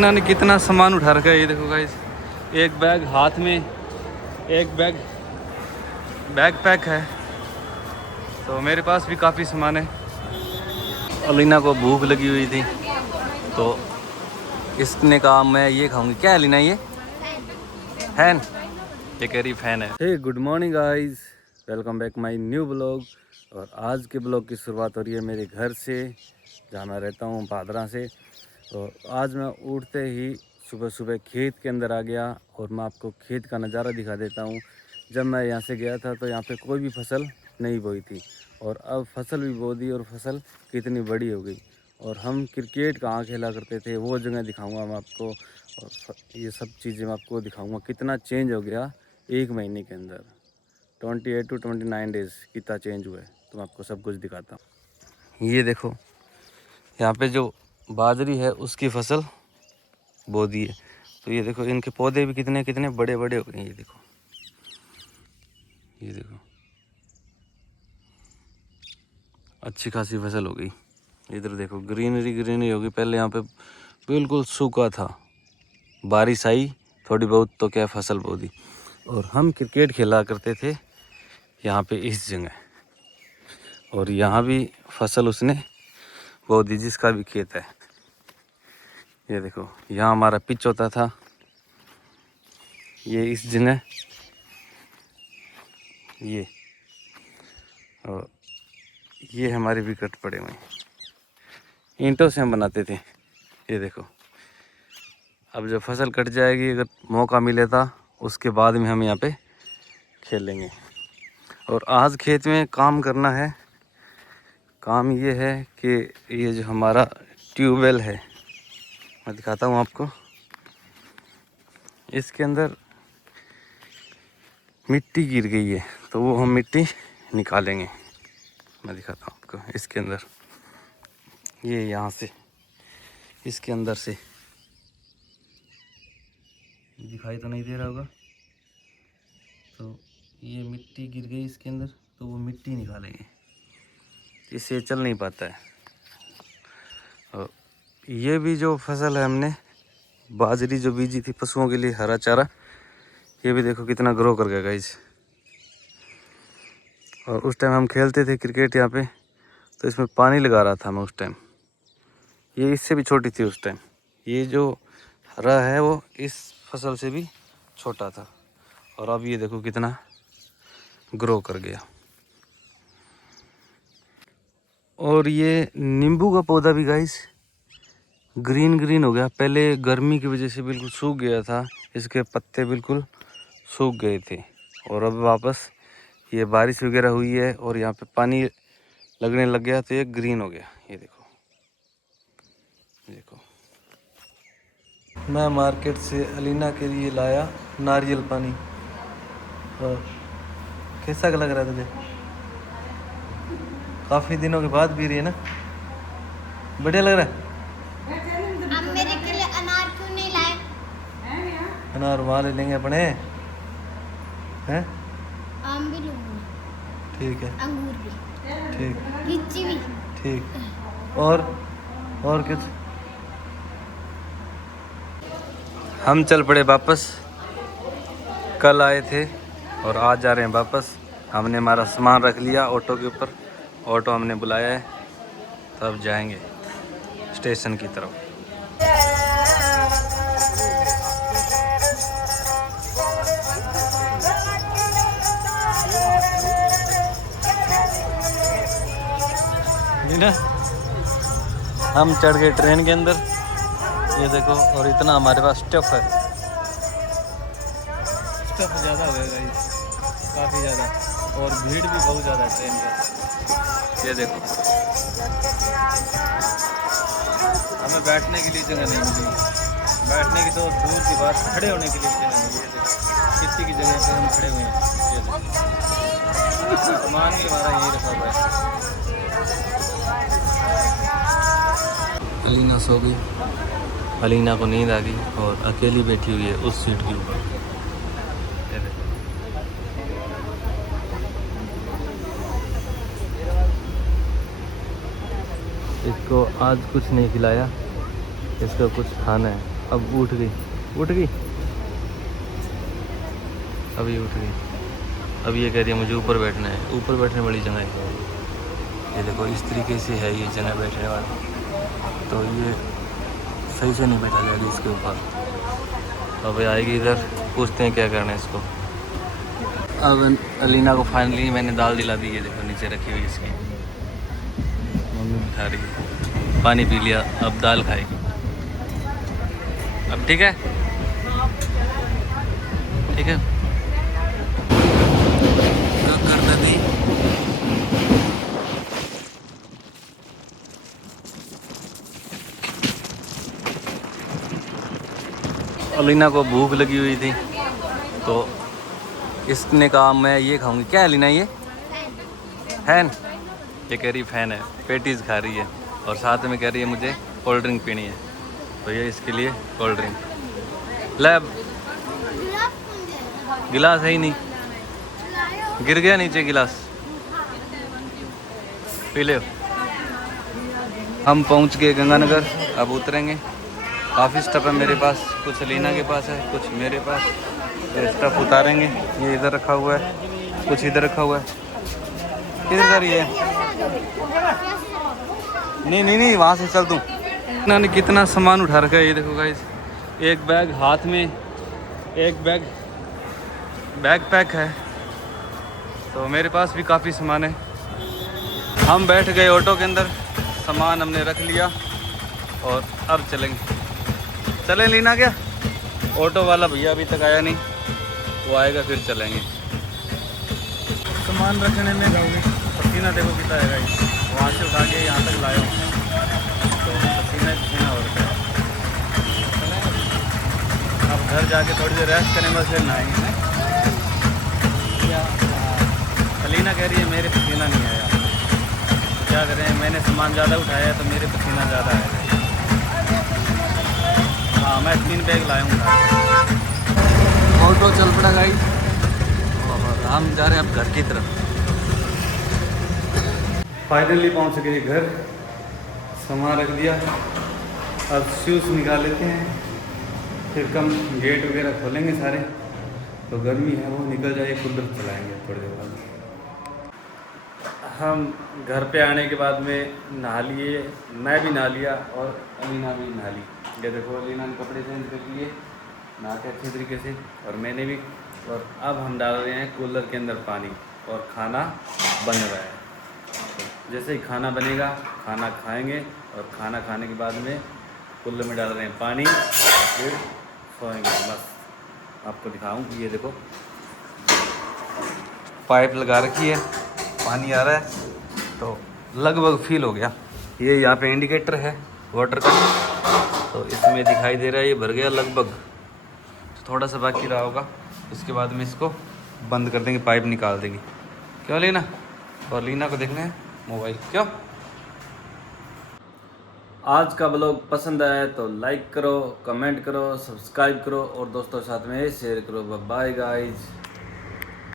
इन्होंने कितना सामान उठा रखा है, ये देखो गाइस। एक बैग हाथ में, एक बैग पैक है। तो मेरे पास भी काफ़ी सामान है। अलीना को भूख लगी हुई थी तो इसने कहा मैं ये खाऊंगी। क्या है अलीना, ये फैन? ये कह रही फैन है। Hey good morning guys, welcome back my new blog. और आज के ब्लॉग की शुरुआत हो रही है मेरे घर से, जहाँ मैं रहता हूँ पादरा से। तो आज मैं उठते ही सुबह सुबह खेत के अंदर आ गया और मैं आपको खेत का नज़ारा दिखा देता हूँ। जब मैं यहाँ से गया था तो यहाँ पे कोई भी फसल नहीं बोई थी और अब फसल भी बो दी और फसल कितनी बड़ी हो गई। और हम क्रिकेट कहाँ खेला करते थे वो जगह दिखाऊंगा मैं आपको, और ये सब चीज़ें मैं आपको दिखाऊंगा कितना चेंज हो गया एक महीने के अंदर। 28 to 29 डेज़ कितना चेंज हुआ है तो मैं आपको सब कुछ दिखाता हूँ। ये देखो, यहाँ पे जो बाजरी है उसकी फसल बो दी है। तो ये देखो इनके पौधे भी कितने कितने बड़े बड़े हो गए। ये देखो, ये देखो, अच्छी खासी फसल हो गई। इधर देखो ग्रीनरी ग्रीनरी होगी। पहले यहाँ पे बिल्कुल सूखा था, बारिश आई थोड़ी बहुत तो क्या फसल बो दी। और हम क्रिकेट खेला करते थे यहाँ पे इस जगह, और यहाँ भी फसल उसने बो दी जिसका भी खेत है। ये देखो यहाँ हमारा पिच होता था, ये इस जगह, ये, और ये हमारे विकेट पड़े हुए ईंटों से हम बनाते थे। ये देखो, अब जब फसल कट जाएगी, अगर मौका मिले था उसके बाद में हम यहाँ पे खेलेंगे। और आज खेत में काम करना है। काम ये है कि ये जो हमारा ट्यूबवेल है, मैं दिखाता हूँ आपको। इसके अंदर मिट्टी गिर गई है तो वो हम मिट्टी निकालेंगे। मैं दिखाता हूँ आपको। इसके अंदर ये यहाँ से, इसके अंदर से, दिखाई तो नहीं दे रहा होगा, तो ये मिट्टी गिर गई इसके अंदर तो वो मिट्टी निकालेंगे। इससे चल नहीं पाता है। और ये भी जो फसल है हमने बाजरी जो बीजी थी पशुओं के लिए हरा चारा, ये भी देखो कितना ग्रो कर गया गाइस। और उस टाइम हम खेलते थे क्रिकेट यहाँ पे, तो इसमें पानी लगा रहा था मैं उस टाइम। ये इससे भी छोटी थी उस टाइम। ये जो हरा है वो इस फसल से भी छोटा था, और अब ये देखो कितना ग्रो कर गया। और ये नींबू का पौधा भी गाइस ग्रीन ग्रीन हो गया। पहले गर्मी की वजह से बिल्कुल सूख गया था, इसके पत्ते बिल्कुल सूख गए थे, और अब वापस ये बारिश वगैरह हुई है और यहाँ पे पानी लगने लग गया तो ये ग्रीन हो गया। ये देखो, देखो। मैं मार्केट से अलीना के लिए लाया नारियल पानी। और कैसा लग रहा है तुझे? काफ़ी दिनों के बाद पी रही है ना, बढ़िया लग रहा है। अब मेरे के लिए अनार क्यों नहीं लाए? अनार वहाँ ले लेंगे अपने, हैं? आम भी लूंगी। ठीक है, अंगूर भी, ठीक, लीची भी। ठीक। और कुछ? हम चल पड़े वापस। कल आए थे और आज जा रहे हैं वापस। हमने हमारा सामान रख लिया ऑटो के ऊपर, ऑटो हमने बुलाया है, तब जाएंगे स्टेशन की तरफ। ना हम चढ़ गए ट्रेन के अंदर, ये देखो। और इतना हमारे पास स्टफ है, स्टफ ज़्यादा हो गया काफ़ी ज़्यादा, और भीड़ भी बहुत ज़्यादा है ट्रेन के। ये देखो, हमें बैठने के लिए जगह नहीं मिली, बैठने की तो दूर की बात, खड़े होने के लिए जगह नहीं। ये देखो किसी की जगह पे हम खड़े हुए हैं। ये देखो सामान भी हमारा यही रखा हुआ है। अलीना सो गई, अलीना को नींद आ गई और अकेली बैठी हुई है उस सीट के ऊपर। इसको आज कुछ नहीं खिलाया, इसको कुछ खाना है। अब उठ गई, अभी उठ गई। अब ये कह रही है मुझे ऊपर बैठना है। ऊपर बैठने वाली जगह है, ये देखो इस तरीके से है ये जगह बैठने वाली। तो ये सही से नहीं बैठा जाएगा इसके ऊपर। अब आएगी इधर, पूछते हैं क्या करना है इसको। अब अलीना को फाइनली मैंने दाल दिला दी है, देखो नीचे रखी हुई इसकी, मम्मी बिठा रही है। पानी पी लिया, अब दाल खाएगी। अब ठीक है, ठीक है। करना नहीं, अलीना को भूख लगी हुई थी तो इसने कहा मैं ये खाऊंगी। क्या है अलीना, ये फैन? ये कह रही फैन है, पेटीज खा रही है और साथ में कह रही है मुझे कोल्ड ड्रिंक पीनी है। तो ये इसके लिए कोल्ड ड्रिंक। लैब गिलास है ही नहीं, गिर गया नीचे गिलास, पी ले। हम पहुंच गए गंगानगर, अब उतरेंगे। काफ़ी स्टफ है मेरे पास, कुछ अलीना के पास है, कुछ मेरे पास। ये स्टफ उतारेंगे, ये इधर रखा हुआ है, कुछ इधर रखा हुआ है। किधर जा रही है? नहीं वहाँ से चल तू। इन्होंने कितना सामान उठा रखा है, ये देखो गाइस। एक बैग हाथ में, एक बैग पैक है। तो मेरे पास भी काफ़ी सामान है। हम बैठ गए ऑटो के अंदर, सामान हमने रख लिया और अब चलेंगे। चले लीना क्या? ऑटो वाला भैया अभी तक आया नहीं, वो आएगा फिर चलेंगे। सामान रखने में पसीना देखो कितना है गाइस, वहाँ से उठा के यहाँ तक लाया हूँ तो पसीना हो रहा है। अब घर जाके थोड़ी देर रेस्ट करें, बस फिर नहाएंगे। अलीना कह रही है मेरे पसीना नहीं आया, तो क्या करें, मैंने सामान ज़्यादा उठाया है तो मेरे पसीना ज़्यादा आएगा। हाँ मैं 3 बैग लाया हूँ। ऑटो चल पड़ा गाइस और हम जा रहे हैं अब घर की तरफ। फाइनली पहुँच गए घर, सामान रख दिया। अब शूज़ निकाल लेते हैं, फिर कम गेट वगैरह खोलेंगे सारे। तो गर्मी है वो निकल जाए, कूलर चलाएंगे थोड़ी देर बाद। हम घर पे आने के बाद में नहा लिए, मैं भी नहा लिया और अलीना भी नहा ली। ये देखो अलीना ने कपड़े चेंज कर लिए नहा के अच्छे तरीके से, और मैंने भी। और अब हम डाल रहे हैं कूलर के अंदर पानी और खाना बन रहा है। तो जैसे ही खाना बनेगा खाना खाएंगे और खाना खाने के बाद में कूलर में डाल रहे हैं पानी, फिर सोएंगे। बस आपको दिखाऊं, ये देखो पाइप लगा रखी है, पानी आ रहा है तो लगभग फील हो गया। ये यहाँ पे इंडिकेटर है वाटर का, तो इसमें दिखाई दे रहा है ये भर गया लगभग। थोड़ा सा बाकी रहा होगा, इसके बाद में इसको बंद कर देंगे, पाइप निकाल देंगे। क्यों लीना? और लीना को देखना है मोबाइल। क्यों? आज का ब्लॉग पसंद आया तो लाइक करो, कमेंट करो, सब्सक्राइब करो और दोस्तों के साथ में शेयर करो। Bye guys.